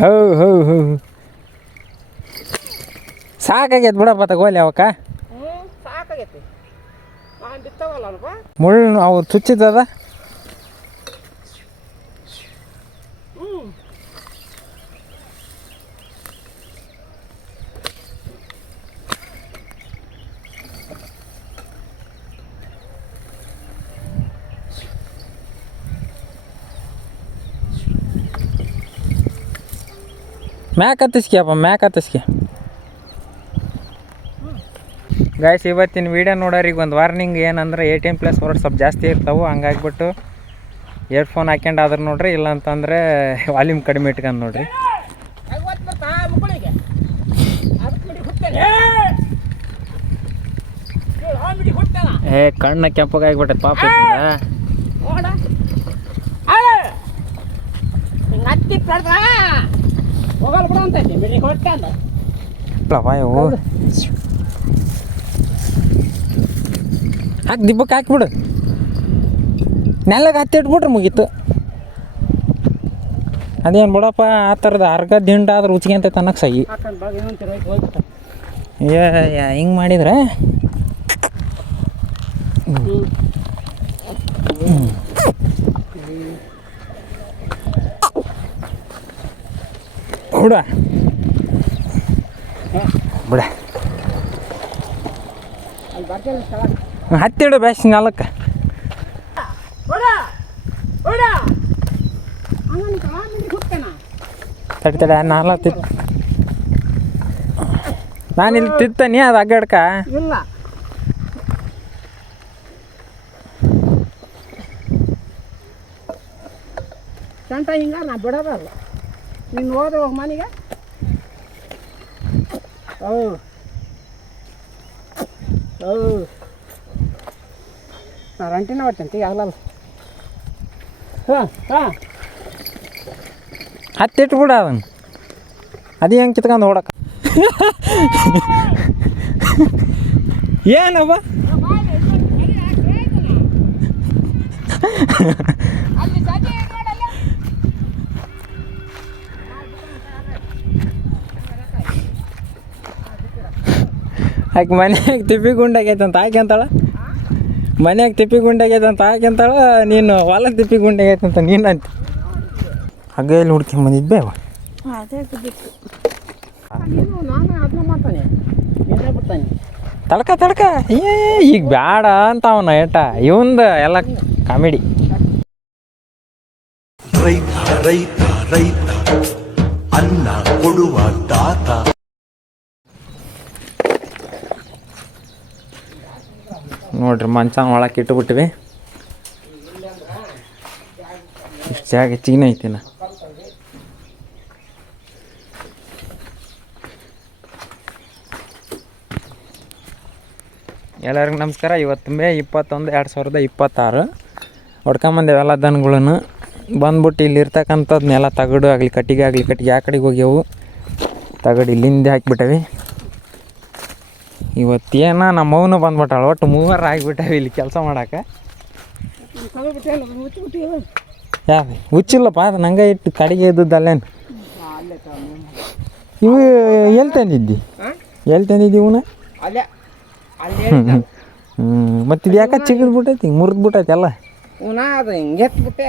How how how ಸಾಕಾಗೈತೆ ಬಿಡಪ್ಪ ತಗೋಲಿ ಅವಕ್ಕ ಸಾಕಾಗೈತಿ ನಾನು ಬಿತ್ತವಲ್ಲಪ್ಪ ಮುಳ್ಳು ಅವು ಚುಚ್ಚಿದ್ದದ ಮ್ಯಾಕ್ ಹತ್ತಿಸ್ಕ್ಯಪ್ಪ ಮ್ಯಾಕ್ ಹತ್ತಿಸ್ಕೆ ಗಾಯ್ಸ್ ಇವತ್ತಿನ ವೀಡಿಯೋ ನೋಡೋರಿಗೆ ಒಂದು ವಾರ್ನಿಂಗ್ ಏನಂದ್ರೆ 18+ ವರ್ಡ್ ಸ್ವಲ್ಪ ಜಾಸ್ತಿ ಇರ್ತಾವೆ ಹಂಗಾಗ್ಬಿಟ್ಟು ಇಯರ್ಫೋನ್ ಹಾಕ್ಯಂಡು ಆದ್ರೆ ನೋಡ್ರಿ ಇಲ್ಲ ಅಂತಂದರೆ ವಾಲ್ಯೂಮ್ ಕಡಿಮೆ ಇಟ್ಕೊಂಡು ನೋಡ್ರಿ ಏ ಕಣ್ಣ ಕೆಂಪಗಾಗಿಬಿಟ್ಟೆ ಪಾಪ ಬಾಯವು ಹಾಕಿ ದಿಬ್ಬಕ್ಕೆ ಹಾಕ್ಬಿಡು ನೆಲಕ್ಕೆ ಹತ್ತಿ ಇಟ್ಬಿಟ್ರೆ ಮುಗೀತು ಅದೇನು ಬಿಡಪ್ಪ ಆ ಥರದ ಅರ್ಧ ದಿಂಡು ಆದ್ರೆ ಉಚ್ಕೊಂತ ತನಕ ಸಹಿ ಹಿಂಗೆ ಮಾಡಿದ್ರೆ ಹುಡ ಬಿಡ ಹತ್ತಿಡು ಬೇಸ್ ನಾಲ್ಕು ತಡಿ ತಡಿ ನಾಲ್ಕು ತಿತ್ ನಾನಿಲ್ಲಿ ತಿತ್ತಾನಿ ಅದು ಅಗ್ಗಡ್ಕ ಇಲ್ಲ ಚಂಟ ಹಿಂಗ ನಾ ಬಿಡೋದಲ್ಲ ನೀನು ಹೋದ್ರೆ ಹೋಗಿ ಮನೆಗೆ ನಾ ರಂಟಿನ ಹೊಟ್ಟಂತಿ ಆಗಲ್ಲ ಹತ್ತಿಟ್ಬಿಡ ಅದನ್ನು ಅದು ಹೆಂಗೆ ಕಿತ್ಕೊಂಡು ಹೊಡಕ ಏನವ ಆಕೆ ಮನ್ಯಾಗ ತಿಪ್ಪಿ ಗುಂಡಾಗೈತಂತ ಹಾಕ್ಯಂತಾಳ ಮನ್ಯಾಗ ತಿಪ್ಪಿ ಗುಂಡಾಗೈತಂತ ಹಾಕ್ಯಂತಾಳ ನೀನು ಹೊಲ ತಿಪ್ಪಿ ಗುಂಡಾಗೈತಂತ ನೀನು ಅಂತ ಹಗ್ಗ ಎಲ್ಲಿ ಹುಡ್ಕೊಂಬಂದಿದ್ದೆ ಅವ ತಡ್ಕ ತಡ್ಕ ಈಗ ಬ್ಯಾಡ ಅಂತ ಅವನ ಏಟ ಇವಂದು ಎಲ್ಲ ಕಾಮಿಡಿ ರೈತ ರೈತ ರೈತ ಅನ್ನ ಕೊಡುವ ದಾತ ನೋಡ್ರಿ ಮಂಚ ಒಳಕ್ಕೆ ಇಟ್ಟುಬಿಟ್ಟಿವಿ ಇಷ್ಟು ಜಾಗ ಹೆಚ್ಚಿಗೆ ಐತಿ ನಾ ಎಲ್ಲರಿಗೂ ನಮಸ್ಕಾರ. ಇವತ್ತು ಮೇ 21, 2026 ಹೊಡ್ಕೊಂಬಂದೇವೆ ಎಲ್ಲ ದನಗಳನ್ನು ಬಂದ್ಬಿಟ್ಟು ಇಲ್ಲಿ ಇರ್ತಕ್ಕಂಥದ್ದನ್ನೆಲ್ಲ ತಗಡು ಆಗಲಿ ಕಟ್ಟಿಗೆ ಆ ಕಡೆಗೆ ಹೋಗ್ಯವು ತಗಡು ಇಲ್ಲಿಂದ ಹಾಕಿಬಿಟ್ಟವಿ. ಇವತ್ತೇನ ನಮ್ಮವನು ಬಂದ್ಬಿಟ್ಟಾಳ ಒಟ್ಟು 3 ಆಗಿಬಿಟ್ಟವೆ ಇಲ್ಲಿ ಕೆಲಸ ಮಾಡೋಕೆ. ಯಾವ್ದು ಹುಚ್ಚಿಲ್ಲಪ್ಪ ಅದು ನಂಗೆ ಇಟ್ಟು ಕಡೆಗೆ ಇದ್ದದ್ದಲ್ಲೇನು ಇವು ಎಲ್ಲಿ ತಂದಿದ್ದಿ ಇವನ ಮತ್ತಿದು ಯಾಕೆ ಚಿಗಿದ್ಬಿಟ್ಟೈತಿ ಮುರಿದ್ಬಿಟ್ಟೈತಿ ಎಲ್ಲ ಅದು ಹಿಂಗೆ ಎತ್ಬಿಟ್ಟೆ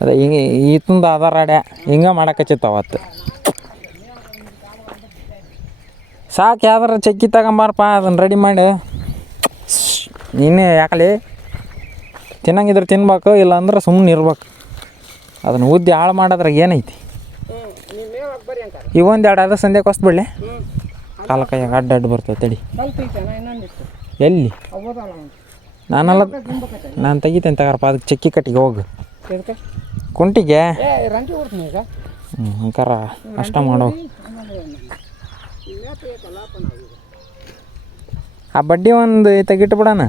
ಅದೇ ಹಿಂಗೆ ಈತಂದು ಆಧಾರ ಆಡ್ಯ ಹಿಂಗೆ ಮಾಡಕಚ್ಚಿತ್ತು ಅವತ್ತು. ಸಾಕು ಯಾವ್ದಾರ ಚಕ್ಕಿ ತಗೊಂಬಾರಪ್ಪ ಅದನ್ನು ರೆಡಿ ಮಾಡಿ ನೀನೇ ಯಾಕಲಿ ತಿನ್ನಂಗಿದ್ರೆ ತಿನ್ಬೇಕು ಇಲ್ಲಾಂದ್ರೆ ಸುಮ್ಮನೆ ಇರ್ಬೇಕು. ಅದನ್ನು ಉದ್ದಿ ಹಾಳು ಮಾಡೋದ್ರಾಗ ಏನೈತಿ. ಇವೊಂದು 2 ಅದ ಸಂಧ್ಯಕ್ಕೆ ಹೊಸ್ಬಿಡ್ಲೆ ಕಾಲ ಕೈಯಾಗ ಅಡ್ಡ ಬರ್ತದೆ ತಡಿ. ಎಲ್ಲಿ ನಾನು ತೆಗಿತೇನೆ ತಗಾರಪ್ಪ ಅದಕ್ಕೆ ಚಕ್ಕಿ ಕಟ್ಟಿಗೆ ಹೋಗು ಕುಂಟಿಗೆ ಅಂಕಾರ ಅಷ್ಟ ಮಾಡೋ. ಆ ಬಡ್ಡಿ ಒಂದು ತೆಗಿಟ್ಟು ಬಿಡೋಣ.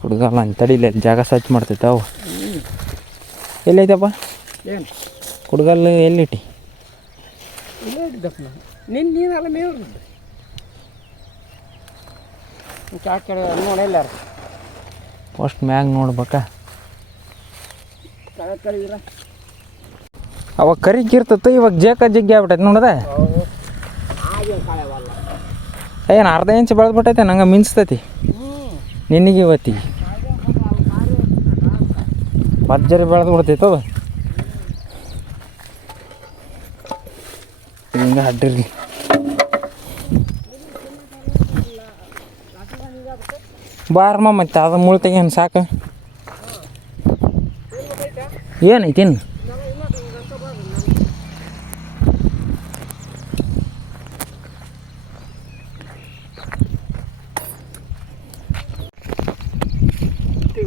ಕುಡ್ಗಲ್ಲ ಅಂತ ತಡಿಲ್ಲ ಜಾಗ ಸ್ವಚ್ಛ ಮಾಡ್ತೈತೆ ಅವು. ಎಲ್ಲೈತಪ್ಪ ಕುಡ್ಗಲ್ಲು ಎಲ್ಲಿಟ್ಟಿ? ಕೆಳ ನೋಡಿ ಎಲ್ಲಾರು ಫಸ್ಟ್ ಮ್ಯಾಗ ನೋಡ್ಬೇಕಾ ಕೆಳಗಿರ ಅವಾಗ ಕರಿಗಿರ್ತೈತೆ ಇವಾಗ ಜಗ್ಗಿ ಆಗ್ಬಿಟ್ಟೈತೆ ನೋಡದೆ ಆಗೇನು ಕಾಳೆವಲ್ಲ ಏನು ಅರ್ಧ ಇಂಚ್ ಬೆಳೆದ್ಬಿಟ್ಟೈತೆ ನಂಗೆ ಮಿಂಚ್ತೈತಿ ನಿನಗೆ ಇವತ್ತಿಗೆ ಭರ್ಜರಿ ಬೆಳೆದು ಬಿಡ್ತೈತೆ ಅದು ಹಿಂಗೆ ಅಡ್ಡಿರ್ಲಿ ಬಾರಮ್ಮ ಮತ್ತೆ ಅದು ಮುಳ್ತೆಗೆ ಏನು ಸಾಕು ಏನೈತಿ ಇನ್ನು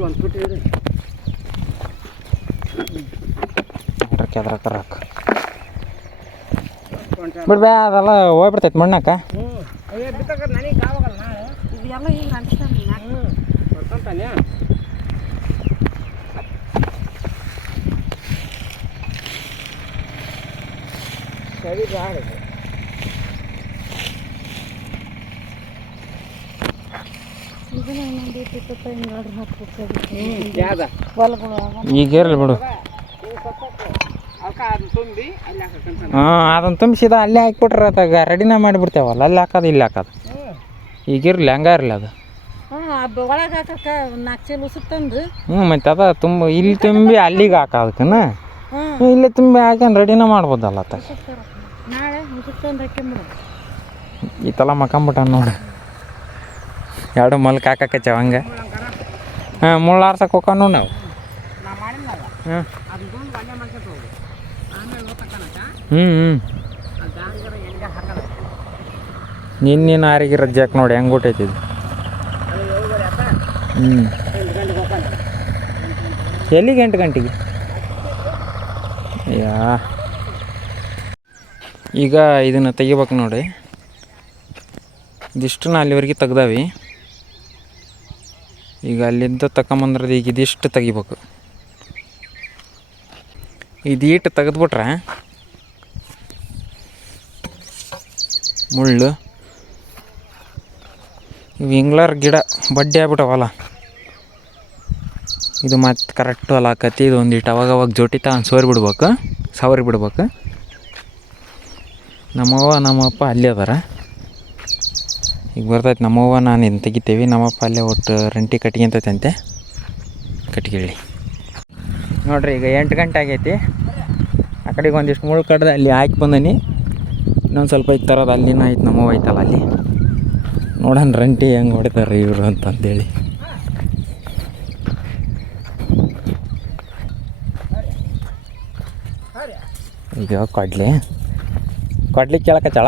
ಒಂದು ಫುಟ್ ಇದೆ ಕೆದ್ರಕ್ಕ ಬಿಡ್ಬೇ ಅದೆಲ್ಲ ಹೋಗ್ಬಿಡ್ತೈತೆ ಮಣ್ಣಾಕ ಬಿತ್ತಕ ನನಗೆ ಆವಾಗಲ್ಲ ನಾಳೆ ಇದೆಲ್ಲ ಈಗ ಅನ್ಸ್ತಾನೆ ಬರ್ತಾನೆ ಸರಿ ಬ್ಯಾಡ ಈಗ ಇರಲಿ ಬಿಡು ಹಾಂ ಅದನ್ನು ತುಂಬಿಸಿದ ಅಲ್ಲೇ ಹಾಕಿಬಿಟ್ರೆ ಅದಾಗ ರೆಡಿನ ಮಾಡಿಬಿಡ್ತೇವಲ್ಲ ಅಲ್ಲಿ ಹಾಕೋದು ಇಲ್ಲಿ ಹಾಕೋದು ಈಗಿರಲಿ ಹಂಗ ಇರಲಿ ಅದು ಒಳಗೆ ಹಾಕಕ್ಕೆ 4 ಚೀಲ ಉಸುಕ್ ತಂದು ಮತ್ತು ಅದ ಇಲ್ಲಿ ತುಂಬಿ ಅಲ್ಲಿಗೆ ಹಾಕೋದಕ್ಕನ ಇಲ್ಲಿ ತುಂಬಿ ಹಾಕ್ಯಂಡು ರೆಡಿನ ಮಾಡ್ಬೋದಲ್ಲ ಅತ್ತ ನಾಳೆ ಉಸುಕ್ ತಂದು ಹಾಕ್ಯಂಬಿಡು ಈ ತಲ ಮಕ್ಕಂಬಿಟ್ಟ ನೋಡಿ ಎರಡು ಮಲ್ಕ್ ಹಾಕಕ್ಕೆ ಹಂಗೆ ಹಾಂ ಮುಳ್ಳಾರ್ಸಕ್ಕೆ ಹೋಗ ನೋಡಿ ನಾವು ಹಾಂ ನಿನ್ನೇನು ಆರಿಗೆ ರಜ್ಜಾಕ್ ನೋಡಿ ಹೆಂಗೆ ಊಟೈತಿದ್ದು ಎಲ್ಲಿಗೆ 8 ಗಂಟೆಗೆ ಯಾ ಈಗ ಇದನ್ನು ತೆಗಿಬೇಕು ನೋಡಿ ಇದಿಷ್ಟು ಅಲ್ಲಿವರೆಗೆ ತೆಗ್ದಾವಿ ಈಗ ಅಲ್ಲಿಂದ ತಗೊಂಬಂದ್ರದ್ದು ಈಗ ಇದಿಷ್ಟು ತೆಗಿಬೇಕು ಇದೀಟು ತೆಗೆದ್ಬಿಟ್ರೆ ಮುಳ್ಳು ಇವು ಇಂಗ್ಲರ್ ಗಿಡ ಬಡ್ಡಿ ಆಗ್ಬಿಟ್ಟವಲ್ಲ ಇದು ಮತ್ತೆ ಕರೆಕ್ಟು ಅಲ್ಲ ಕತ್ತಿ ಇದು ಒಂದಿಟ್ಟು ಅವಾಗವಾಗ ಜೋಟಿ ತಗೊಂಡು ಸವರಿ ಬಿಡ್ಬೇಕು ನಮ್ಮವ್ವ ನಮ್ಮಪ್ಪ ಅಲ್ಲೇ ಅದಾರ ಈಗ ಬರ್ತೈತೆ ನಮ್ಮವ್ವ ನಾನು ಇನ್ನು ತೆಗಿತೇವೆ ನಮ್ಮಪ್ಪ ಅಲ್ಲೇ ಒಟ್ಟು ರಂಟಿ ಕಟ್ಕೊಂತೈತೆ ಕಟ್ಗಿಳಿ ನೋಡ್ರಿ ಈಗ 8 ಗಂಟೆ ಆಗೈತಿ ಆ ಕಡೆಗೆ ಒಂದಿಷ್ಟು ಮುಳ್ಳು ಕಡ್ದು ಅಲ್ಲಿ ಹಾಕಿ ಬಂದನಿ ಇನ್ನೊಂದು ಸ್ವಲ್ಪ ಐತೆ ತರೋದು ಅಲ್ಲಿನ ಐತೆ ನಮ್ಮವ್ವ ಐತಲ್ಲ ಅಲ್ಲಿ ನೋಡೋಣ ರಂಟಿ ಹೆಂಗೆ ಹೊಡಿತಾರೆ ಇವರು ಅಂತಂದೇಳಿ ಈಗ ಕೊಡ್ಲಿ ಕೇಳಕತ್ತಾಳ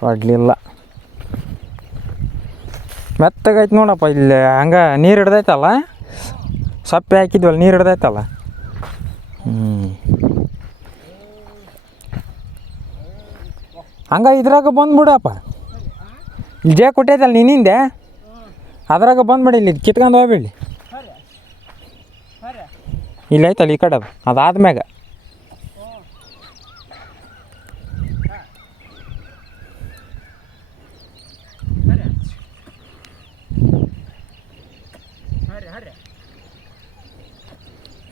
ಕೊಡ್ಲಿಲ್ಲ ಮೆತ್ತಗೈತೆ ನೋಡಪ್ಪ ಇಲ್ಲಿ ಹಂಗೆ ನೀರು ಹಿಡ್ದೈತಲ್ಲ ಸಪ್ಪೆ ಹಾಕಿದ್ವಲ್ಲ ನೀರು ಹಿಡ್ದೈತಲ್ಲ ಹಂಗೆ ಇದ್ರಾಗ ಬಂದ್ಬಿಡಪ್ಪ ಇಲ್ಲಿ ಜೇ ಕೊಟ್ಟೈತಲ್ಲ ನಿನ್ನಿಂದೆ ಅದ್ರಾಗ ಬಂದ್ಬಿಡಿ ಇಲ್ಲಿ ಕಿತ್ಕೊಂಡು ಹೋಗ್ಬಿಡಿ ಇಲ್ಲಿ ಐತಲ್ಲ ಈ ಕಡೆ ಅದಾದ್ಮ್ಯಾಗ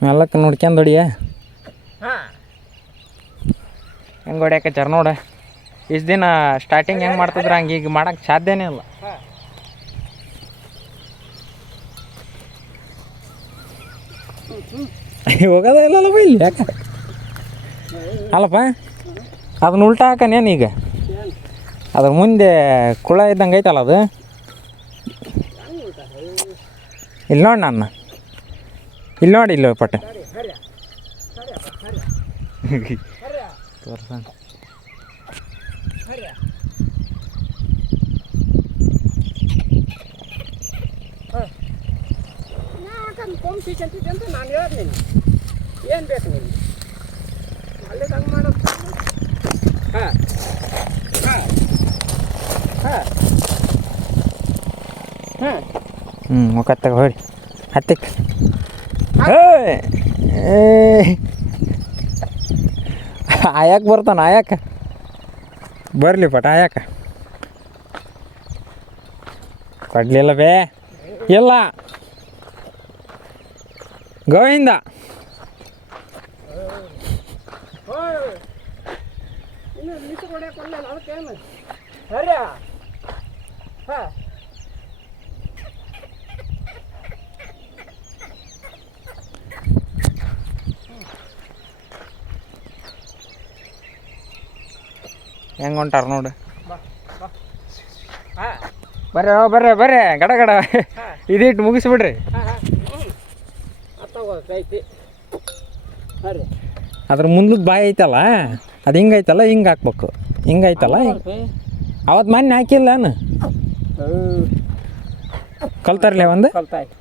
ಮೆಲ್ಲಕ್ಕೆ ನೋಡ್ಕ್ಯಂಡು ಹೊಡಿಯ ಹೆಂಗೆ ಹೊಡ್ಯಾಕಚ್ಚಾರ ನೋಡ ಇಷ್ಟು ದಿನ ಸ್ಟಾರ್ಟಿಂಗ್ ಹೆಂಗೆ ಮಾಡ್ತಿದ್ರು ಹಂಗೆ ಈಗ ಮಾಡೋಕ್ಕೆ ಸಾಧ್ಯನೇ ಇಲ್ಲ ಹೋಗೋದ ಇಲ್ಲಲ್ಲಪ್ಪ ಇಲ್ಲಿ ಯಾಕೆ ಅಲ್ಲಪ್ಪ ಅದನ್ನ ಉಲ್ಟಾ ಹಾಕನೇನು ಈಗ ಅದ್ರ ಮುಂದೆ ಕುಳ ಇದ್ದಂಗೆ ಐತಲ್ಲ ಅದು ಇಲ್ಲಿ ನೋಡಿ ನನ್ನ ಇಲ್ಲಿ ನೋಡಿ ಇಲ್ಲ ಪಟ್ಟ ತೋರ್ಸಣ ನಾನು ಹೇಳ್ತೀನಿ ಏನು ಬೇಕು ನಿಮ್ಗೆ ಅಲ್ಲಿ ಹಂಗೆ ಮಾಡೋದು ಹಾಂ ಹಾಂ ಹಾಂ ಮುಖತ್ತಾಗ ಹೊಡಿ ಹತ್ತಿಕ್ಕೆ ಆಯಾಕ ಬರ್ತಾನ ಆಯಾಕ ಬರಲಿ ಪಟ ಆಯಾಕ ಕೊಡ್ಲಿಲ್ಲ ಬೇ ಇಲ್ಲ ಗೋವಿಂದ ಇನ್ನು ಮಿಸ್ ಹೊಡ್ಯಕ್ಕೆ ಕೊಡಲಿಲ್ಲ ಅದಕ್ಕೇನು ಸರಿಯಾ ಹಾಂ ಹೆಂಗೆ ಹೊಂಟಾರ ನೋಡು ಹಾಂ ಬರ್ರಿ ಗಡ ಗಡ ಇದಿಟ್ಟು ಮುಗಿಸ್ಬಿಡ್ರಿ ಐತಿ ಬರ್ರಿ ಅದ್ರ ಮುಂದಕ್ಕೆ ಬಾಯಿ ಐತಲ್ಲ ಅದು ಹಿಂಗೈತಲ್ಲ ಹಿಂಗೆ ಹಾಕ್ಬೇಕು ಹಿಂಗೈತಲ್ಲ ಅವತ್ತು ಮೊನ್ನೆ ಹಾಕಿಲ್ಲ ನಾನು ಕಲ್ತಾರಲ್ಲ ಒಂದು ಕಲ್ತಾಯ್ತು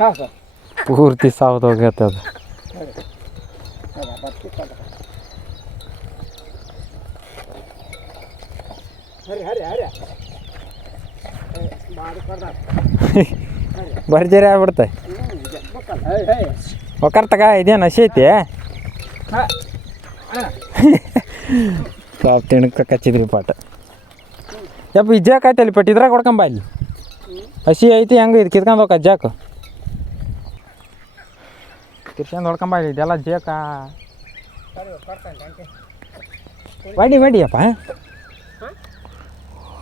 ಹಾಂ ಸರ್ ಪೂರ್ತಿ ಸಾವ್ದು ಹೋಗತ್ತೆ ಅದು ಹರಿ ಹರಿ ಹರಿ ಬಾಡಿ ಕೊಡ್ದ ಭರ್ಜರಿ ಆಗ್ಬಿಡ್ತೆ ಒಕ್ಕರ್ತಕ ಇದೇನು ಹಸಿ ಐತಿ ಪಾಪ ತಿಣಕ್ಕೆ ಕಚ್ಚಿದ್ರಿ ಪಾಟ ಯಪ್ಪ ಇಜ್ಜಾಕೈತಲ್ಲಿ ಪಟ್ ಇದ್ರಾಗ ಹೊಡ್ಕೊಂಬ ಇಲ್ಲಿ ಹಸಿ ಐತಿ ಹೆಂಗೆ ಇದು ಕಿತ್ಕೊಂಡು ಹೋಗ ಅಜ್ಜಾಕು ಕಿರ್ಸ್ಕೊಂಡು ಹೊಡ್ಕೊಂಬ ಇಲ್ಲಿ ಇದೆಲ್ಲ ಜೇಕ ಹೊಡಿಯಪ್ಪ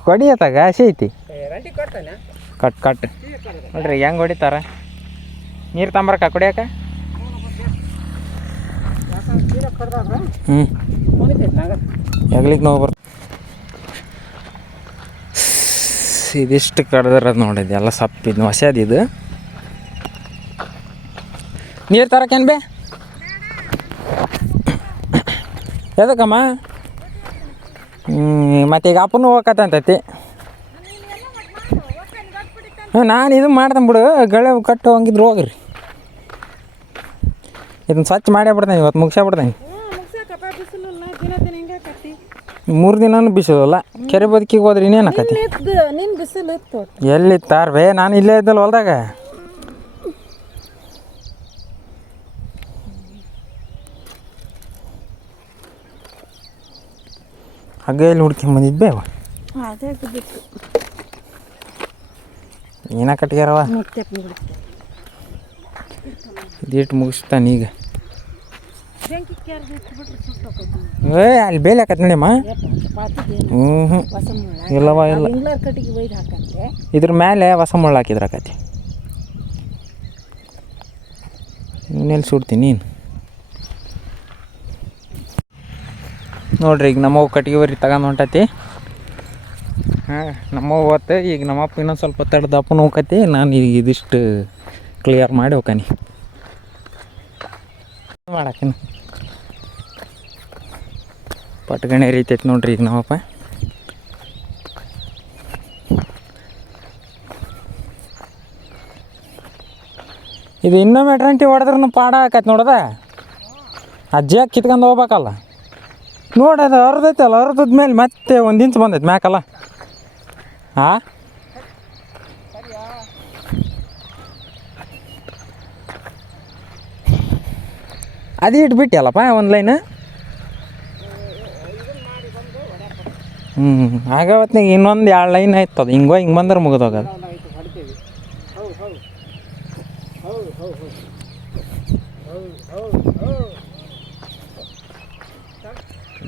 ಹೊಡಿಯತ್ತಾಗ ಹಸಿ ಐತಿ ರಂಟಿ ಕೊಡ್ತಾನೆ ಕಟ್ ನೋಡ್ರಿ ಹೆಂಗೆ ಹೊಡಿತಾರ ನೀರು ತಂಬರಕ್ಕ ಕುಡಿಯಾಕ ಹ್ಞೂ ಹೆಗ್ಲಿಕ್ಕೆ ನೋವು ಬರ್ತ ಇದಿಷ್ಟು ಕಡ್ದಿರೋದು ನೋಡಿದ್ದು ಎಲ್ಲ ಸಪ್ಪಿದ್ದು ಹೊಸ್ಯಾದ ಇದು ನೀರು ತರಕೇನು ಬೇ ಎದಕ್ಕಮ್ಮ ಮತ್ತು ಈಗ ಅಪ್ಪನೂ ಹೋಗತ್ತಂತೈತಿ ನಾನು ಇದು ಮಾಡ್ತೇನೆ ಬಿಡು ಗಳೆ ಕಟ್ಟು ಹಂಗಿದ್ರು ಹೋಗ್ರಿ ಇದನ್ನ ಸ್ವಚ್ಛ ಮಾಡೇ ಬಿಡ್ತೇನೆ ಇವತ್ತು ಮುಗಿಸೇ ಬಿಡ್ತೇನೆ 3 ದಿನನೂ ಬಿಸಿಲಲ್ಲ ಕೆರೆ ಬದುಕಿಗೆ ಹೋದ್ರೆ ಇನ್ನೇನು ಆಕತಿ ಎಲ್ಲಿತ್ತಾರ ಬೇ ನಾನು ಇಲ್ಲೇ ಇದ್ದಲ್ಲ ಹೊಲ್ದಾಗ ಹಗ್ಗ ಎಲ್ಲಿ ಹುಡ್ಕೊಂಬಂದಿದ್ದೆ ಅವ ಏನ ಕಟ್ಗ್ಯಾರವ ಇದಿಟ್ಟು ಮುಗಿಸ್ತಾನೆ ಈಗ ಅಲ್ಲಿ ಬೇಲೆ ಹಾಕತ್ ನೋಡಿಯಮ್ಮ ಹ್ಞೂ ಇಲ್ಲವ ಇಲ್ಲ ಇದ್ರ ಮೇಲೆ ಹೊಸ ಮುಳ್ಳು ಹಾಕಿದ್ರ ಆಕತಿ ಇನ್ನೆಲ್ಲಿ ಸುಡ್ತೀನಿ ನೀನು ನೋಡ್ರಿ ಈಗ ನಮ್ಮವ್ವ ಕಟ್ಟಿಗೆ ಬರಿ ತಗೊಂಡು ಹೊಂಟತಿ ಹಾಂ ನಮ್ಮವ್ವ ಹೊತ್ತು ಈಗ ನಮ್ಮಪ್ಪ ಇನ್ನೊಂದು ಸ್ವಲ್ಪ ತಡ್ದು ಅಪ್ಪನ ಹೋಗತಿ ನಾನು ಈಗ ಇದಿಷ್ಟು ಕ್ಲಿಯರ್ ಮಾಡಿ ಹೋಗ್ತಾನೆ ಮಾಡಾಕಿನ ಪಟ್ಗಣೆ ರೀತೈತಿ ನೋಡ್ರಿ ಈಗ ನಮ್ಮಪ್ಪ ಇದು ಇನ್ನೊಮ್ಮೆ ಟ್ರಂಟಿ ಹೊಡೆದ್ರೂ ಪಾಡ ಆಕೈತಿ ನೋಡದ ಅಜ್ಜಿಯಾಗಿ ಕಿತ್ಕೊಂಡು ಹೋಗ್ಬೇಕಲ್ಲ ನೋಡೋದು ಅರ್ಧೈತಲ್ಲ ಅರ್ಧದ ಮೇಲೆ ಮತ್ತೆ 1 ಇಂಚ್ ಬಂದೈತೆ ಮ್ಯಾಕಲ್ಲ ಹಾಂ ಅದು ಇಟ್ಬಿಟ್ಟಿಯಲ್ಲಪ್ಪ ಒಂದು ಲೈನ್ ಆಗ ಹೊತ್ನಾಗ ಇನ್ನೊಂದು 2 ಲೈನ್ ಆಯ್ತದ ಹಿಂಗೆ ಬಂದ್ರೆ ಮುಗಿದೋಗೋದು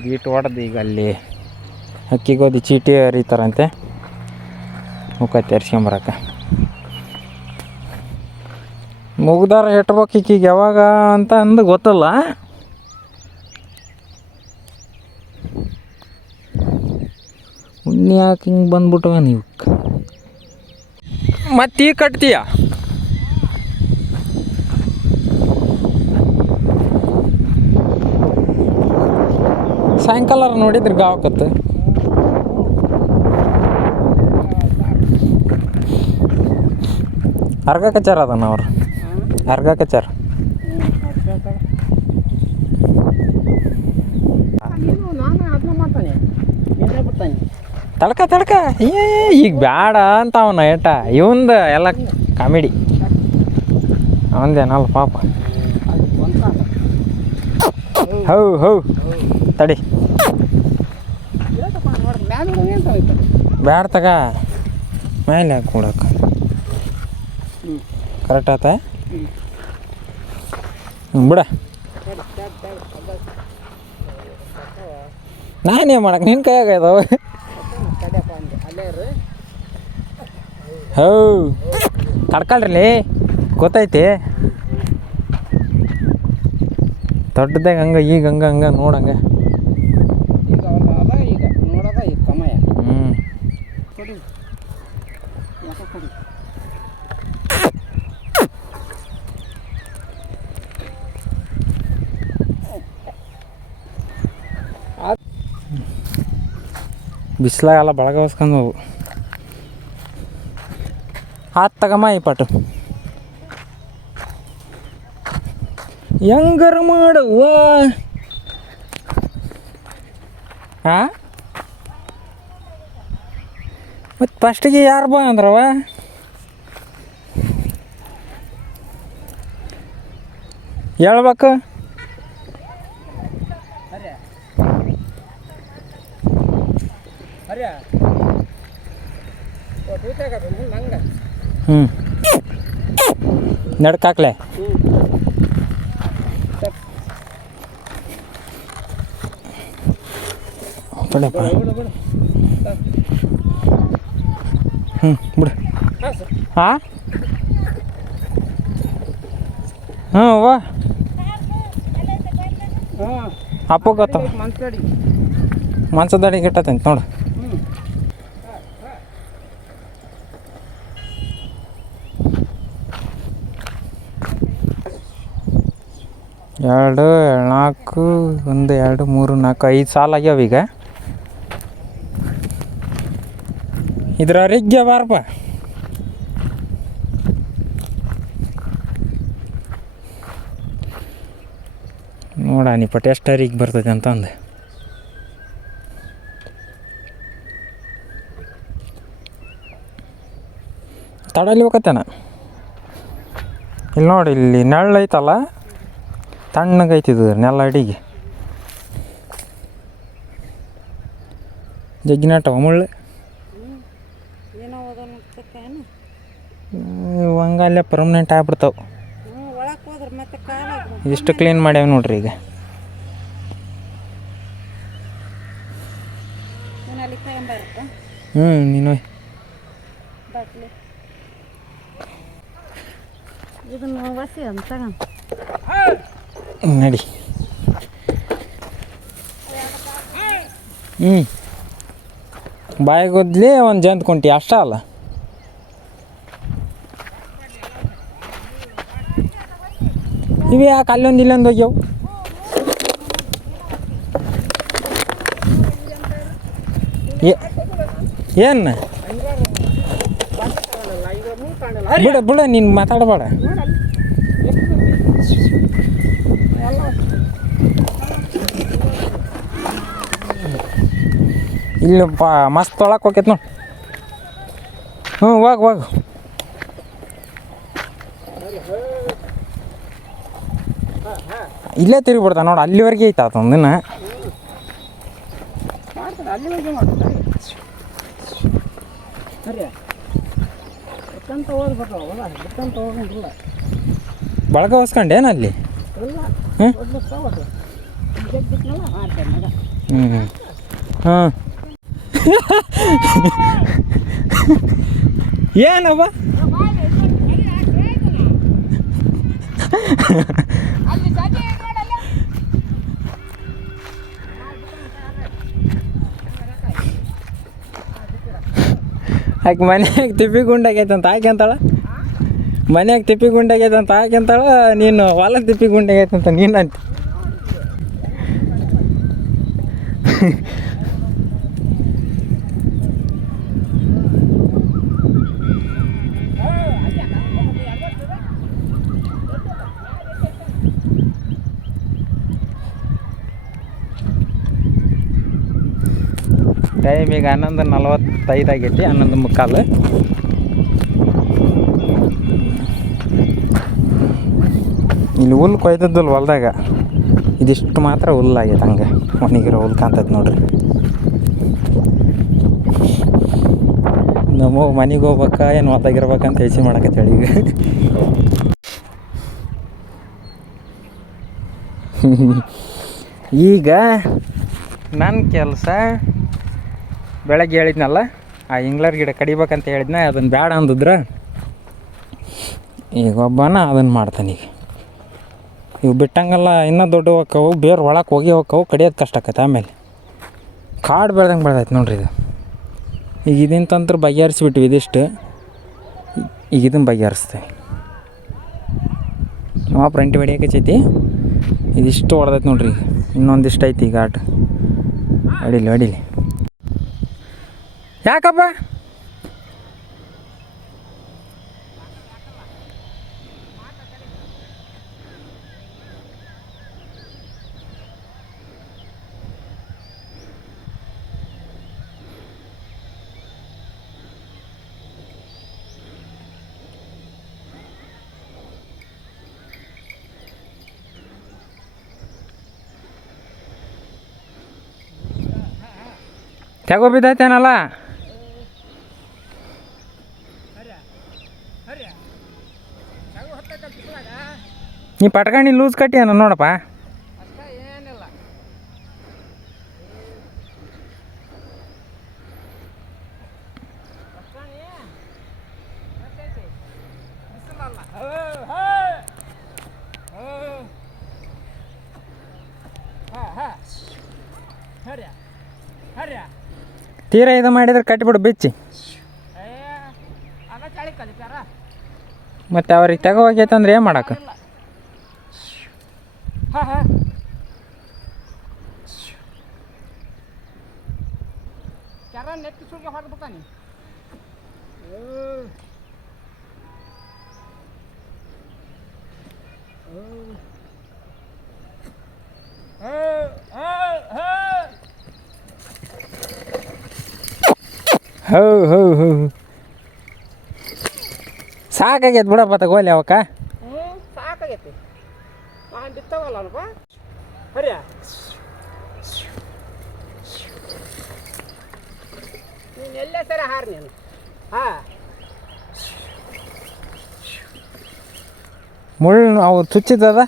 ಗೀಟ್ ಹೊಡೆದು ಈಗ ಅಲ್ಲಿ ಅಕ್ಕಿಗೋದಿ ಚೀಟಿ ಹರಿತಾರಂತೆ ಮುಖ ತೆರ್ಸ್ಕೊಂಬರಕ್ಕೆ ಮುಗ್ದಾರ ಇಟ್ಬೇಕು ಈಕಿಗೆ ಯಾವಾಗ ಅಂತ ಅಂದು ಗೊತ್ತಲ್ಲ ಉಣ್ಣಿ ಯಾಕೆ ಹಿಂಗೆ ಬಂದ್ಬಿಟ್ಟವ ನೀವು ಮತ್ತೆ ಈಗ ಕಟ್ತೀಯ ಸಾಯಂಕಾಲ ನೋಡಿದ್ರೆ ಗಾವಕತ್ತು ಅರ್ಗ ಕಚ್ಚಾರ ಅದನ್ನ ಅವ್ರು ಅರ್ಗ ಕಚ್ಚಾರ ತಡ್ಕ ಈಗ ಬ್ಯಾಡ ಅಂತ ಅವನ ಏಟ ಇವಂದು ಎಲ್ಲ ಕಾಮಿಡಿ ಅವಂದೇನಲ್ಲ ಪಾಪ ಹೌ ಹೌ ತಡಿ ಇರತ್ತಪ್ಪ ನೋಡ್ರಿ ಮ್ಯಾಲೆ ಏನು ತಗೋಯ್ತು ಬ್ಯಾಡ ತಗ ಮೇಲೆ ಹಾಕಿ ಕೊಡಕ್ಕೆ ಕರೆಕ್ಟ್ ಆತ ಬಿಡ ನಾನೇನು ಮಾಡಕ್ಕೆ ನಿನ್ನ ಕೈಯಾಗ ಇದಾವೆ ತಡಿಯಪ್ಪ ಅಂದೆ ಅಲ್ಲೇ ಇರು ಹೌ ತಡ್ಕೊಳ್ರಿ ಗೊತ್ತೈತಿ ದೊಡ್ಡದಾಗ ಹಂಗೆ ಈಗ ಹಂಗೆ ನೋಡಂಗೆ ಈಗ ಅವ್ರು ಅದ ಈಗ ನೋಡೋದ ಈಗ ಕಮಯ ಕೊಡಿ ಯಾಕೆ ಕೊಡಿ ಬಿಸಿಲಾಗೆಲ್ಲ ಬೆಳಗ್ಗೆ ಹೋಗು ಆತ್ ತಗಮ್ಮ ಈ ಪಟ್ಟು ಹೆಂಗಾರ ಮಾಡುವ ಹಾಂ ಮತ್ತು ಫಸ್ಟಿಗೆ ಯಾರು ಬಾ ಅಂದ್ರವ ಹೇಳ್ಬೇಕು ಅರ್ಯಾ ನಂಗೆ ನಡ್ಕಾಕ್ಲೆ ಬಿಡಪ್ಪ ಬಿಡು ಹಾಂ ವಾ ಅಪ್ಪ ಗೊತ್ತ ಮಂಚದ ಅಡಿಗೆ ಇಟ್ಟತಂತ ನೋಡು ಎರಡು ನಾಲ್ಕು 1 2 3 4 5 ಸಾಲ ಆಗ್ಯಾವ ಈಗ ಇದ್ರ ಅರಿಗ್ಗೆ ಬಾರಪ್ಪ ನೋಡ ನೀ ಪಟ್ ಎಷ್ಟು ಅರಿಗೆ ಬರ್ತೈತೆ ಅಂತಂದು ತಡಲಿ ಹೋಗತ್ತೇನ ಇಲ್ಲಿ ನೋಡಿ ಇಲ್ಲಿ ನೆಳ್ಳು ಐತಲ್ಲ ತಣ್ಣಗೈತಿದ್ದು ನೆಲ್ಲ ಅಡಿಗೆ ಜಗ್ಗಿನಾಟವ ಮುಳ್ಳು ಹಂಗಲ್ಲೇ ಪರ್ಮನೆಂಟ್ ಆಗ್ಬಿಡ್ತಾವೆ ಇಷ್ಟು ಕ್ಲೀನ್ ಮಾಡ್ಯಾವ ನೋಡ್ರಿ ಈಗ ನೀನು ನಡಿ ಬಾಯಿಗೊದ್ಲಿ ಒಂದು ಜಂತ್ ಕುಂಟಿ ಅಷ್ಟ ಅಲ್ಲ ಇವು ಯಾಕೆ ಅಲ್ಲೊಂದು ಇಲ್ಲೊಂದು ಹೋಗ್ಯಾವು ಏನು ಬಿಡ ನೀನು ಮಾತಾಡಬೇಡ ಇಲ್ಲಪ್ಪ ಮಸ್ತ್ ತೊಳಕ್ಕೆ ಹೋಗ್ಯತ್ ನೋಡಿ ಹೋಗು ಇಲ್ಲೇ ತಿರುಗಿಬಿಡ್ತಾನೆ ನೋಡಿ ಅಲ್ಲಿವರೆಗೆ ಐತೆ ಆತಂದಿನ ಬಳಗ ಹೊಸ್ಕೊಂಡೇನು ಅಲ್ಲಿ ಹಾಂ ಏನವ್ವ ಆಕೆ ಮನ್ಯಾಗ ತಿಪ್ಪಿ ಗುಂಡಾಗೈತೆ ಅಂತ ಆಕೆ ಅಂತಾಳ ಮನ್ಯಾಗ ತಿಪ್ಪಿ ಗುಂಡಾಗೈತೆ ಅಂತ ಆಕೆ ಅಂತಾಳ ನೀನು ಹೊಲ ತಿಪ್ಪಿ ಗುಂಡಾಗೈತೆ ಅಂತ ನೀನು ಅಂತ ಟೈಮ್ ಈಗ 11:45 ಆಗೈತಿ 11:45 ಇಲ್ಲಿ ಹುಲ್ಲು ಕೊಯ್ದದ್ದಲ್ಲ ಹೊಲ್ದಾಗ ಇದಿಷ್ಟು ಮಾತ್ರ ಹುಲ್ಲಾಗೈತೆ ಹಂಗೆ ಒಣಗಿರೋ ಹುಲ್ ಕಾಣ್ತೈತೆ ನೋಡ್ರಿ. ನಮ್ಮ ಮನೆಗೆ ಹೋಗ್ಬೇಕಾ ಏನು ಹೊತ್ತಾಗಿರ್ಬೇಕಂತ ಯೋಚನೆ ಮಾಡಕತ್ತೇಳಿ ಈಗ. ಈಗ ನನ್ನ ಕೆಲಸ ಬೆಳಗ್ಗೆ ಹೇಳಿದ್ನಲ್ಲ ಆ ಇಂಗ್ಲರ್ ಗಿಡ ಕಡಿಬೇಕಂತ ಹೇಳಿದ್ನ, ಅದನ್ನು ಬೇಡ ಅಂದಿದ್ರೆ ಈಗ ಒಬ್ಬನ ಅದನ್ನು ಮಾಡ್ತಾನೆ. ಈಗ ಇವು ಬಿಟ್ಟಂಗೆಲ್ಲ ಇನ್ನೂ ದೊಡ್ಡ ಹೋಕ್ಕವು, ಬೇರೆ ಒಳಗೆ ಹೋಗಿ ಹೋಕ್ಕವು, ಕಡಿಯೋದು ಕಷ್ಟ ಆಕೈತೆ. ಆಮೇಲೆ ಕಾಡು ಬೆಳ್ದಂಗೆ ಬೆಳ್ದೈತೆ ನೋಡ್ರಿ ಇದು. ಈಗ ಇದನ್ನ ತಂತ್ರ ಬಗೆಹರಿಸ್ಬಿಟ್ವಿ ಇದಿಷ್ಟು. ಈಗ ಇದನ್ನು ಬಗೆಹರಿಸ್ತೇವೆ ನಾವು. ಫ್ರಂಟ್ ಹೊಡಿಯೋಕೆ ಹಚ್ಚೈತಿ, ಇದಿಷ್ಟು ಹೊಡೆದೈತೆ ನೋಡ್ರಿ. ಈಗ ಇನ್ನೊಂದಿಷ್ಟು ಐತಿ ಈಗ ಆಟ. ಹೊಡಿಲಿ ಯಾಕಪ್ಪ ತೆಗೋ ಬಿದ್ದೈತೇನಲ್ಲ. ನೀ ಪಟ್ಕಂಡು ಲೂಸ್ ಕಟ್ಟಿಯನ ನೋಡಪ್ಪ. ಏನಿಲ್ಲ ತೀರಾ ಇದು ಮಾಡಿದ್ರೆ ಕಟ್ಟಿಬಿಡು ಬಿಚ್ಚಿ. ಅದ ಚಳಿ ಕಲಿತಾರ. ಮತ್ತು ಅವ್ರಿಗೆ ತೆಗೋ ಹೋಗೈತಂದ್ರೆ ಏನು ಮಾಡಕ್ಕೆ? ಹಾಂ ಹಾಂ ಕೆರ ನೆತ್ತಿ ಸುಳ್ಗೆ ಹೊಡೆದ್ಬಿಟ್ಟಾನಿ. ಹೌ ಸಾಕಾಗೈತೆ ಬಿಡಪ್ಪ, ತಗೋಲಿ ಅವಕ್ಕ. ಸಾಕಾಗೈತಿ. ನಾನು ಬಿತ್ತವಲ್ಲ ಅಲ್ಪ ಹರಿಯ. ನೀನು ಎಲ್ಲೇ ಸರಿ ಹಾರಿ ನೀನು. ಹಾಂ ಮುಳ್ಳು ಅವು ಚುಚ್ಚಿದ್ದದ.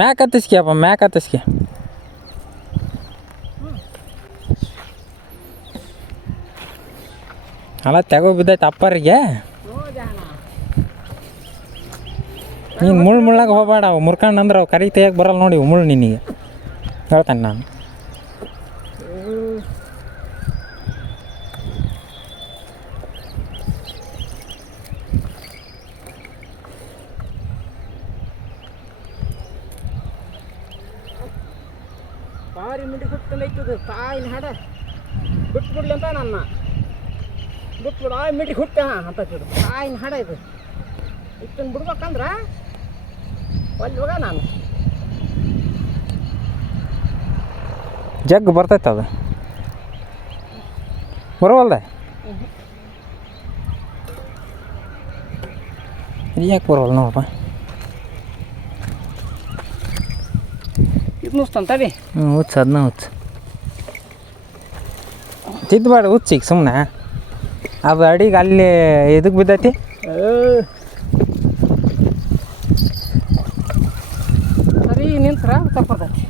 ಮ್ಯಾಕ್ ಹತ್ತಿಸ್ಕ್ಯಪ್ಪ, ಮ್ಯಾಕ್ ಹತ್ತಿಸ್ಕೆ. ಅಲ್ಲ ತೆಗೋ ಬಿದ್ದೈತೆ ಅಪ್ಪರಿಗೆ. ನೀನು ಮುಳ್ಳಾಗ ಹೋಗಬೇಡ. ಅವು ಮುರ್ಕಂಡು ಅಂದ್ರೆ ಅವು ಕರಿ ತೆಗಿಯಕ್ಕೆ ಬರಲ್ಲ ನೋಡಿ. ಮುಳ್ಳು ನಿನಗೆ ಹೇಳ್ತಾನೆ ನಾನು. ಭಾರಿ ಮಿಡಿ ಹುಟ್ಟೈತದ ತಾಯಿನ ಹಾಡ ಬಿಟ್ಬಿಡ್ಲಿ ಅಂತ ನನ್ನ ಬಿಟ್ಬಿಡು. ಆ ಮಿಡಿ ಹುಟ್ಟ ಅಂತ ತಾಯಿನ ಹಾಡ ಇದು. ಇಷ್ಟನ್ನು ಬಿಡ್ಬೇಕಂದ್ರೆ ಅಲ್ಲಿ ಹೋಗ ನಾನು. ಜಗ್ ಬರ್ತೈತೆ ಅದು ಬರೋವಲ್ದೆ. ಯಾಕೆ ಬರೋಲ್ಲ ನೋಡಪ್ಪ. ಇದು ನುಸ್ತಂತವಿ. ಹುಚ್ಚ ಅದನ್ನ ಹುಚ್ಚ ತಿದ್ದಬೇಡ ಹುಚ್ಚಿಗೆ ಸುಮ್ಮನೆ. ಅದು ಅಡಿಗೆ ಅಲ್ಲಿ ಇದಕ್ಕೆ ಬಿದ್ದೈತಿ. ಸರಿ ನಿಂತ್ರ ತಪ್ಪರ್ತೈತಿ.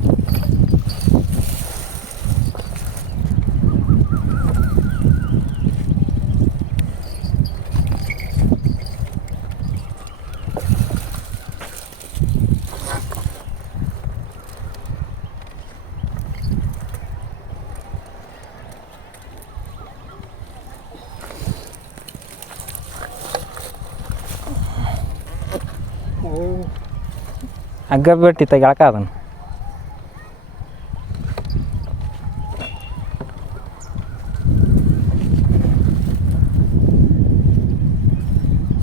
ಹಗ್ಗ ಬಿಟ್ಟು ತೆಗ್ಯಾಕ ಅದನ್ನು.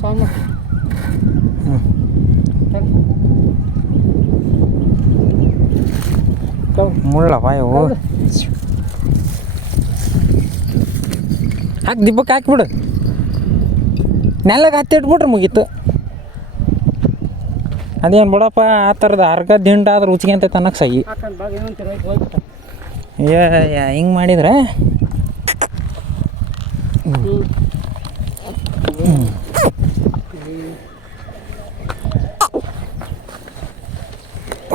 ಸಾಕು ಮುಳ್ಳವ ಇವು ಹಾಕಿ ದಿಬ್ಬಕ್ಕೆ ಹಾಕಿಬಿಡು ನೆಲಕ್ಕೆ ಹತ್ತಿಟ್ಬಿಟ್ರೆ ಮುಗೀತು ಅದೇನು ಬಿಡಪ್ಪ ಆ ಥರದ ಅರ್ಗ ದಿಂಡು ಆದ್ರೆ ರುಚಿಗೆ ಅಂತ ತನ್ನಕ್ಕೆ ಸಹಿ ಹಿಂಗೆ ಮಾಡಿದ್ರೆ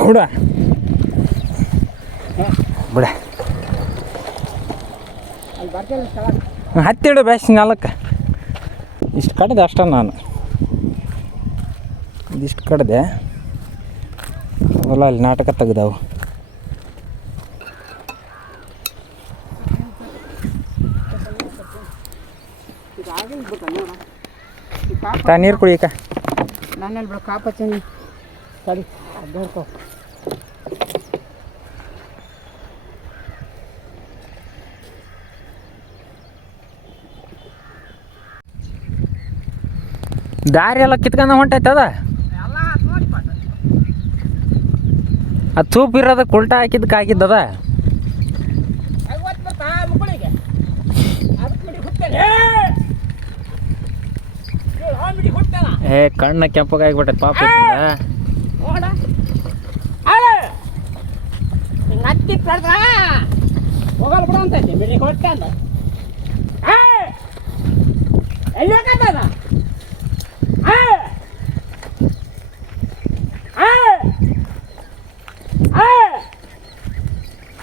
ಹುಡ ಬಿಡ ಹತ್ತಿಡು ಬೇಸ್ ನೆಲಕ್ಕೆ ಇಷ್ಟು ಕಡ್ದೆ ಅಷ್ಟ ನಾನು ಇದಿಷ್ಟು ಕಡ್ದೆ ಅವೆಲ್ಲ ಅಲ್ಲಿ ನಾಟಕ ತೆಗ್ದಾವು ನೀರು ಕುಡಿಯಕ ನಾನೆಲ್ಲಿ ಬಿಡು ಕಾಪಚ್ಚಿ ಸರಿ ಅಡ್ಡಾಡ್ಕೋ ದಾರಿ ಎಲ್ಲ ಕಿತ್ಕೊಂಡು ಹೊಂಟೈತೆ ಅದ ಅದು ಚೂಪ್ ಇರೋದಕ್ಕೆ ಉಲ್ಟಾ ಹಾಕಿದ್ದಕ್ಕೆ ಹಾಕಿದ್ದದ ಏ ಕಣ್ಣ ಕೆಂಪಗಾಗಿಬಿಟ್ಟೈತೆ ಪಾಪ ಹತ್ತಿ ಕಡ್ದ ಹೋಗಲ್ ಬಿಡ ಅಂತ ಬಿಡಿ ಹೊಟ್ಟೆ ಎಲ್ಲಿ ಹೋಗದ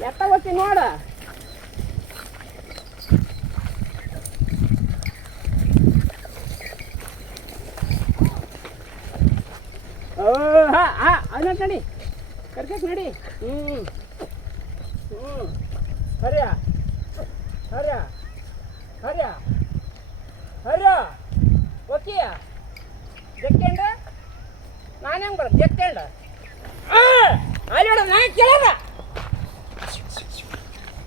ಎತ್ತ ಹೋಗ್ತಿ ನೋಡ ಅನ್ನ ನಡಿ ಕರ್ಕಕ್ ನಡಿ ಹರ್ಯ ಹರ್ಯ ಹರ್ಯ ಹರ್ಯ ಓಕೆಯ ಜಕ್ಕೆಂಡ ನಾನು ಹೆಂಗೆ ಬರೋದು ಜಕ್ಕೆಂಡ ಅಲ್ಲಿ ನೋಡ ನಾ ಕೇಳದ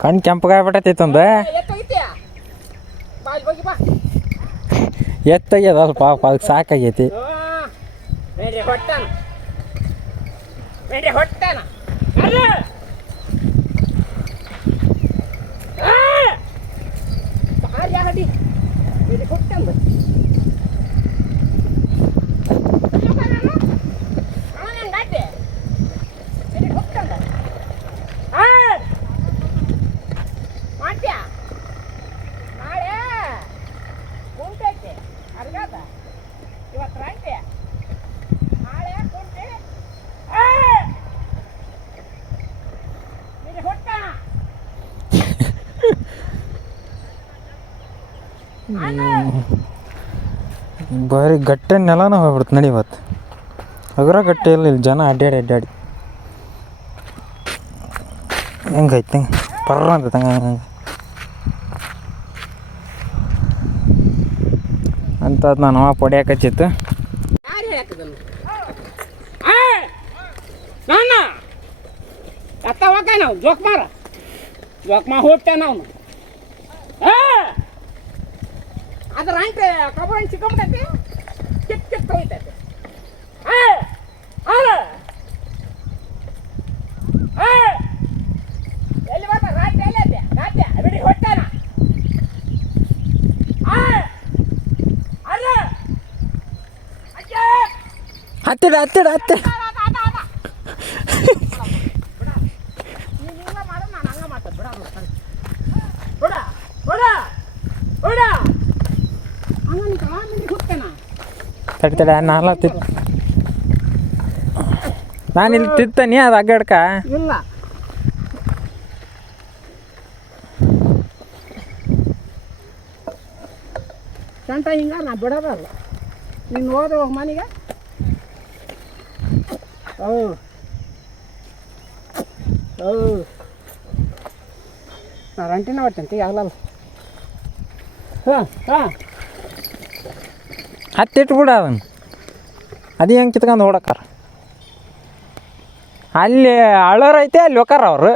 ಕಣ್ಣು ಕೆಂಪಗಾಗ್ಬಿಟ್ಟೈತೆ ಒಂದು ಎತ್ತೋಗಿತ್ತೀಯ ಬಾ ಅಲ್ಲಿ ಹೋಗಿ ಬಾ ಎತ್ತಾಗ್ಯದ ಪಾಪ ಅದಕ್ಕೆ ಸಾಕಾಗೈತಿ ಬೇರೆ ಹೊಟ್ಟನ ಬೇರೆ ಹೊಟ್ಟನ ಸಾರಿ ಆಗಡಿ ಬೇರೆ ಹೊಟ್ಟಂದ ಮಾಡ್ತೀಯ ನಾಳೆ ಕುಂಟೈತೆ ಅರ್ಗದ ಇವತ್ತು ರಾಯ್ತೆ ನಾಳೆ ಕುಂಟೆ ಹೊಟ್ಟ ಬರೀ ಗಟ್ಟೆ ನೆಲನ ಹೋಗ್ಬಿಡ್ತು ನಡಿ ಇವತ್ತು ಅಗ್ರ ಗಟ್ಟೆ ಇಲ್ಲ ಇಲ್ಲಿ ಜನ ಅಡ್ಡಾಡಿ ಅಡ್ಡಾಡಿ ಹೆಂಗೈತೆ ಪರ್ರ ಅಂತ ಹಂಗೆ ಅಂಥದ್ದು ನಾನು ಪೊಡ್ಯಾಕಚ್ಚಿತ್ತು ಯಾರು ಹೇಳಕ್ಕದನ್ನು ನಾನು ಎತ್ತ ಹೋಗ ನಾವು ಜೋಕ್ಮಾರ ಹೋಗ್ತೇವೆ ನಾವು ಅದ್ರ ಅಂಟೆ ಕಬ್ಬಣ್ಣ ಸಿಕ್ಕೊಂಬಿಟ್ಟೈತಿ ಕಿತ್ ಹೋಯ್ತೈತಿ ಎಲ್ಲಿ ಬರ್ತ ರಾತ್ರಿ ಎಲ್ಲೈತೆ ರಾತ್ರಿ ಬಿಡಿ ಹೊಟ್ಟೆನ ಹತ್ತಿಡ ಹತ್ತಿಡ ಹತ್ತಿರ ತಡಿ ತಡಿ ನಾನು ನಾನು ಇಲ್ಲಿ ತಿತ್ತಾನಿ ಅದು ಅಗ್ಗಡ್ಕ ಇಲ್ಲ ಸಂಟ ಹಿಂಗ ನಾ ಬಿಡೋದಲ್ಲ ನೀನು ಹೋದ ಹೋಗಿ ಮನೆಗೆ ನಾ ರಂಟಿನ ಹೊಟ್ಟಂತಿ ಆಗಲ್ಲ ಹತ್ತಿಟ್ಬಿಡ ಅದನ್ನು ಅದು ಹೆಂಗೆ ಕಿತ್ಕೊಂಡು ಹೊಡಕ್ಕಾರ ಅಲ್ಲಿ ಅಳೋರೈತೆ ಅಲ್ಲಿ ಹೋಕಾರ ಅವರು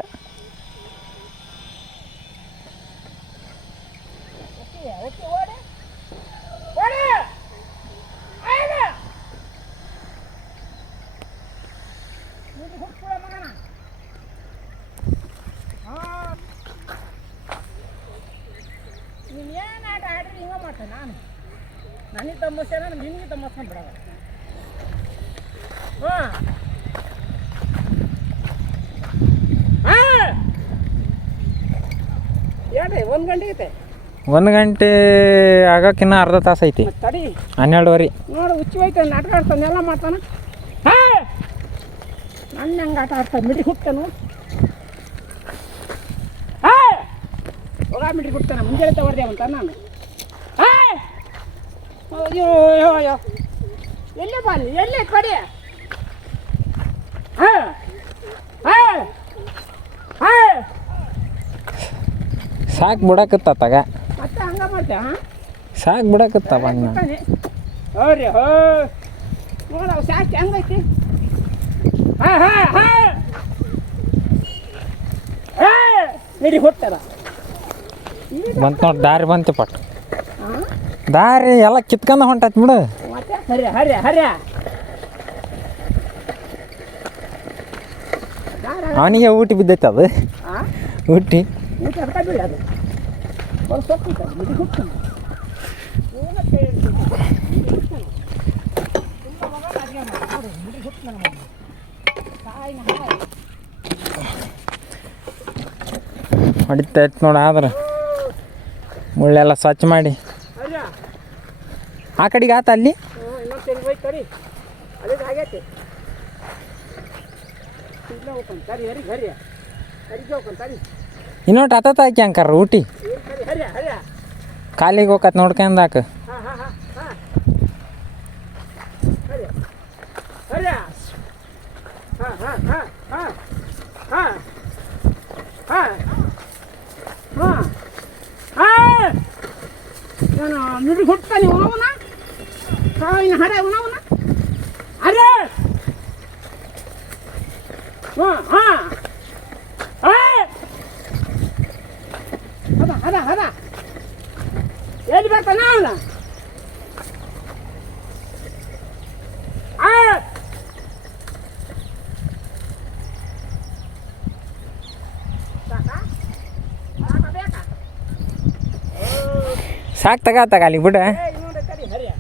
ಬಿಡಕ ನಾನು ನನಗೆ ತಮ್ಮಸ್ಯ ನಾನು ನಿನಗೆ ತಮ್ಮಸ್ಕೊಂಡು ಬಿಡವ ಏನ್ರಿ 1 ಗಂಟೆ ಐತೆ 1 ಗಂಟೆ ಆಗಕ್ಕಿನ್ನ ಅರ್ಧ ತಾಸು ಐತಿ. ತಡಿ 12:30 ನೋಡು ಹುಚ್ಚು ಹೋಯ್ತು ನಾಟಕ ಆಡ್ತಾನೆ ಎಲ್ಲ ಮಾಡ್ತಾನೆ. ನನ್ನ ಹಂಗೆ ಆಟ ಆಡ್ತಾನೆ ಮಿಟ್ರಿ ಹುಟ್ಟನು ಹೋಗ ಮಿಟ್ರಿ ಹುಡ್ತಾನೆ ಮುಂಜಾನೆ ತಗೊಳ್ದೆ ಅಂತ ನಾನು. ಅಯ್ಯೋ ಅಯ್ಯೋ ಅಯ್ಯೋ ಎಲ್ಲೇ ಬನ್ನಿ ಎಲ್ಲೇ ಕಡಿ ಸಾಕು ಬಿಡಕತ್ತಾಗ ಮತ್ತೆ ಹಂಗ ಮಾಡ್ತೇವೆ ಸಾಕು ಬಿಡಕತ್ತವ ಹಂಗೆ ಹೌರಿ ಹೋ ನೋಡವ ಸಾಕು ಹೆಂಗೈತಿ ನಡಿ ಹುಟ್ಟಾರ ಬಂತು ನೋಡಿ ದಾರಿ ಬಂತು ಪಟ್ ದಾರಿ ಎಲ್ಲ ಕಿತ್ಕೊಂಡ ಹೊಂಟೈತಿ ಬಿಡು. ಮತ್ತೆ ಹರ್ಯ ಹರ್ಯ ಹರ್ಯ ಅವನಿಗೆ ಊಟಿ ಬಿದ್ದೈತೆ ಅದು ಊಟಿ ಊಟ ಅದಕ್ಕೆ ಬೀಳ ಅದು ಒಂದು ಸೊಪ್ಪಿತ್ತು ಮಿಡಿ ಹುಟ್ತಾನೆ ಹೊಡಿತೈತೆ ನೋಡಿ ಆದ್ರೆ ಮುಳ್ಳೆಲ್ಲ ಸ್ವಚ್ಛ ಮಾಡಿ ಆ ಕಡೆಗೆ ಆತ ಅಲ್ಲಿ ಇನ್ನೊಂದು ಹೋಯ್ತು ಕಡಿ ಅದಕ್ಕೆ ಆಗೈತಿ ಇಲ್ಲ ಹೋಗ್ತಾನೆ ಸರಿ ಹರಿ ಹರಿಯ ಹರಿಗೆ ಹೋಗ್ತಾನೆ ಸರಿ ಇನ್ನೊಟ್ಟು ಹತ್ತತ್ತ ಹಾಕಿ ಅಂಕಾರ ಊಟಿ ಹರಿ ಹರಿಯ ಹರಿಯ ಕಾಲಿಗೆ ಹೋಗತ್ ನೋಡ್ಕೊಂಡ್ ಹಾಕ ಹಾಂ ಹಾಂ ಹಾಂ ಹಾಂ ಹರಿಯ ಹರಿಯ ಹಾಂ ಹಾಂ ಹಾಂ ಹಾಂ ಹಾಂ ಹಾಂ ಹಾಂ ಹಾಂ ನಾನು ಮಿಡಿ ಹುಟ್ತಾನೆ ಅವನ ಸಾವಿನ ಹರ ಅವನ ಅರೆ ಹಾಂ ಹಾಂ ಹದ ಹದ ಹದ ಎಲ್ಲಿ ಬರ್ತಾನ ಅವನ ಸಾಕು ತಗ ಅಲ್ಲಿ ಬಿಡ ಇನ್ನೊಂದು ಕಡಿ ಹರಿಯ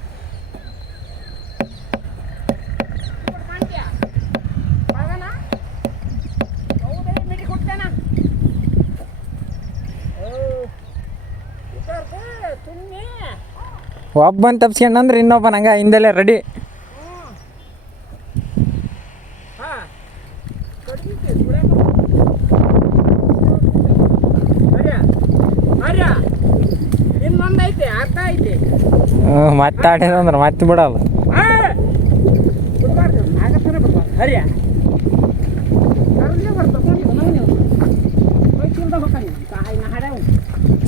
ಮಿಡಿ ಕೊಡ್ತೇನ ಸುಮ್ಮನೆ ಒಬ್ಬನ್ ತಪ್ಸ್ಕೊಂಡಂದ್ರೆ ಇನ್ನೊಬ್ಬ ನಂಗೆ ಹಿಂದೆಲ್ಲ ರೆಡಿ. ಹಾಂ ಹರ್ಯ ಇನ್ನೊಂದು ಐತೆ ಅರ್ಧ ಐತಿ ಮತ್ತೆ ಆಡಿದಂದ್ರೆ ಮತ್ತೆ ಬಿಡಲ್ಲ. ಬಿಡಬಾರ್ದು ಆಗತ್ತಾನೆ ಬಿಡ್ಬಾರ್ದು ಹರಿಯ ಕರ್ಲೇ ಬರ್ತದೆ ನೀವು ಹೋಯ್ತಿಲ್ದ ಹೋಗ್ತಾನೆ ಕಾಯಿನ ಹಡ್ಯಾವು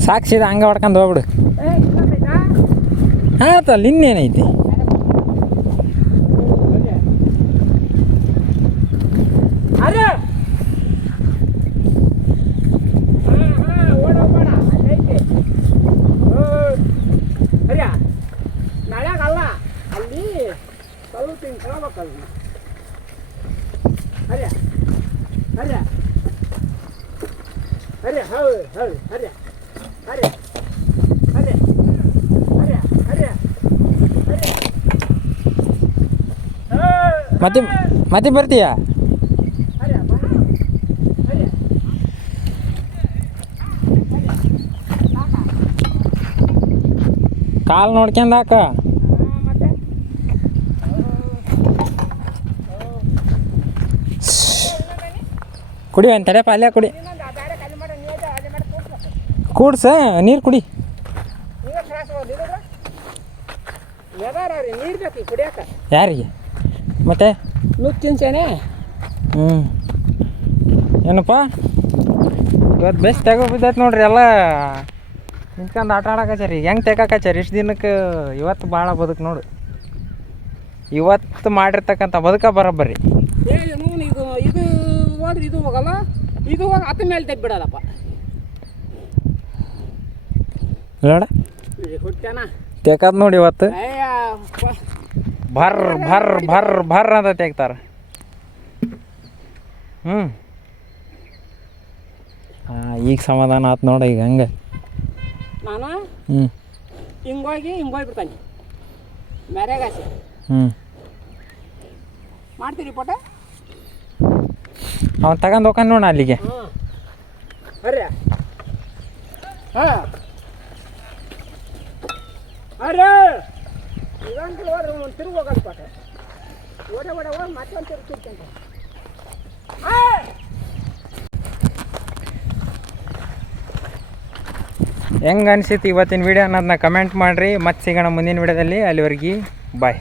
ಸಾಕ್ಷಿದ ಹಂಗೆ ಹೊಡ್ಕೊಂಡು ಹೋಗ್ಬಿಡು. ಇನ್ನೊಂದೈತಾ ಆತಲ್ಲ ಇನ್ನೇನೈತಿ ಅರೆ ಓಡೋಗ್ಬೇಡ ಅಲ್ಲಿ ಐತಿ ಹರಿಯ ನಾಳ್ಯಾಗಲ್ಲ ಅಲ್ಲಿ ಸ್ವಲ್ಪ ಹಿಂಗೆ ಕಳ್ಬೇಕಲ್ಲ ಹರಿಯ ಹರಿಯ ಹರಿಯ ಹೌದು ಹೌದು ಹರಿಯ ಹರಿಯ ಹರಿಯ ಹರಿಯ ಹರಿಯ ಹರಿಯ ಮತ್ತೆ ಬರ್ತೀಯಾ ಹರಿಯ ಬಾ ಹರಿಯ ಕಾಲು ನೋಡ್ಕೊಂಡು ಹಾಕ ಮತ್ತೆ ಕುಡಿ ಒಂದು ತಡೆಪ ಅಲ್ಲೇ ಕುಡಿ ಇನ್ನೊಂದು ಆ ಬೇರೆ ಖಾಲಿ ಮಾಡಿ ನೀವು ಅದೇ ಮಾಡಿ ತೋರಿಸ್ಬೇಕು ಕೂಡ್ಸ ನೀರು ಕುಡಿ. ನೀವೇ ತ್ರಾಸ ಹೋಗಿದ್ರೆ ಎದಾರ ರೀ ನೀರು ಬೇಕು ಕುಡಿಯಕ್ಕೆ ಯಾರಿಗೆ ಮತ್ತೆ ನುಗ್ಗಿ ತಿನ್ಸೇನೆ ಹ್ಞೂ ಏನಪ್ಪ ಇವತ್ತು ಬೆಸ್ಟ್ ತೆಗೋ ಬಿದ್ದೈತೆ ನೋಡ್ರಿ ಎಲ್ಲ ನಿಂತ್ಕೊಂಡು ಆಟ ಆಡಕಚ್ಚಾರಿ ಹೆಂಗೆ ತೆಗಾಕಚ್ಚಾರಿ ಇಷ್ಟು ದಿನಕ್ಕೆ ಇವತ್ತು ಭಾಳ ಬದುಕು ನೋಡು ಇವತ್ತು ಮಾಡಿರ್ತಕ್ಕಂಥ ಬದುಕ ಬರೋಬ್ಬರಿ ಏ ನೋನು ಇದು ಇದು ಹೋದ್ರೆ ಇದು ಹೋಗಲ್ಲ ಇದು ಹೋಗಿ ಹತ್ತ ಮೇಲೆ ತೆಗ್ದು ಬಿಡೋದಪ್ಪ ನೋಡ ಹುಟ್ಟ್ಯಾನ ತೆಗದ್ ನೋಡಿ ಇವತ್ತು ಅಯ್ಯ ಭರ್ ಭರ್ ಭರ್ ಭರ್ ಅಂತ ತೆಗ್ತಾರೆ. ಹ್ಞೂ ಹಾಂ ಈಗ ಸಮಾಧಾನ ಆತು ನೋಡ ಈಗ ಹಂಗೆ ನಾನು ಹ್ಞೂ ಹಿಂಗೋಗಿ ಬಿಡ್ತಾನೆ ಮ್ಯಾರೇಗಾಸೆ ಹ್ಞೂ ಮಾಡ್ತೀರಿ ಪೋಟ ಅವ್ನು ತಗೊಂಡು ಹೋಗ್ಕೊಂಡು ನೋಡ ಅಲ್ಲಿಗೆ. ಹಾಂ ಅರ್ರೆ ಹಾಂ ಅರ್ರೆ ಇದಂಕಲ್ ಹೋದ್ರೆ ಒಂದು ತಿರುಗಿ ಹೋಗಲ್ಲ ಪಾಠ ಓಡೆ ಹೋಗಿ ಮತ್ತೊಂದು ತಿರ್ಕೊಂತ ಹೆಂಗೆ ಅನಿಸಿತ್ತು ಇವತ್ತಿನ ವೀಡಿಯೋ ಅನ್ನೋದನ್ನ ಕಮೆಂಟ್ ಮಾಡಿರಿ. ಮತ್ತೆ ಸಿಗೋಣ ಮುಂದಿನ ವೀಡಿಯೋದಲ್ಲಿ. ಅಲ್ಲಿವರೆಗೆ ಬಾಯ್.